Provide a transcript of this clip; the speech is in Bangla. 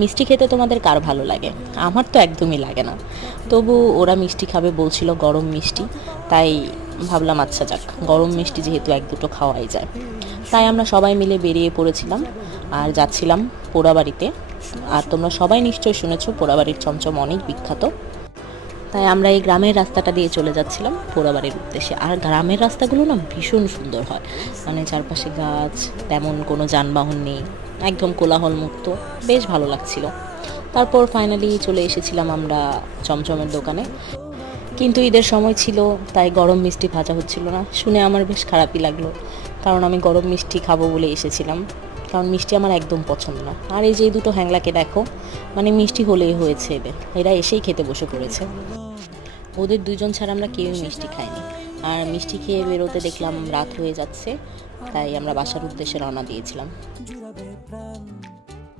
মিষ্টি খেতে তোমাদের কার ভালো লাগে? আমার তো একদমই লাগে না। তবু ওরা মিষ্টি খাবে বলছিল, গরম মিষ্টি। তাই ভাবলাম আচ্ছা যাক, গরম মিষ্টি যেহেতু এক দুটো খাওয়াই যায়। তাই আমরা সবাই মিলে বেরিয়ে পড়েছিলাম আর যাচ্ছিলাম পোড়াবাড়িতে। আর তোমরা সবাই নিশ্চয়ই শুনেছো পোড়াবাড়ির চমচম অনেক বিখ্যাত। তাই আমরা এই গ্রামের রাস্তাটা দিয়ে চলে যাচ্ছিলাম পোড়াবাড়ির উদ্দেশ্যে। আর গ্রামের রাস্তাগুলো না ভীষণ সুন্দর হয়, মানে চারপাশে গাছ, তেমন কোনো যানবাহন নেই, একদম কোলাহল মুক্ত, বেশ ভালো লাগছিল। তারপর ফাইনালি চলে এসেছিলাম আমরা চমচমের দোকানে। কিন্তু ঈদের সময় ছিল, তাই গরম মিষ্টি ভাজা হচ্ছিল না। শুনে আমার বেশ খারাপই লাগলো, কারণ আমি গরম মিষ্টি খাবো বলে এসেছিলাম, কারণ মিষ্টি আমার একদম পছন্দ না। আর এই যে এই দুটো হ্যাংলাকে দেখো, মানে মিষ্টি হলেই হয়েছে এদের, এরা এসেই খেতে বসে পড়েছে। ওদের দুজন ছাড়া আমরা কেউই মিষ্টি খাইনি। আর মিষ্টি খেয়ে বেরোতে দেখলাম রাত হয়ে যাচ্ছে, তাই আমরা বাসার উদ্দেশ্যে রওনা দিয়েছিলাম।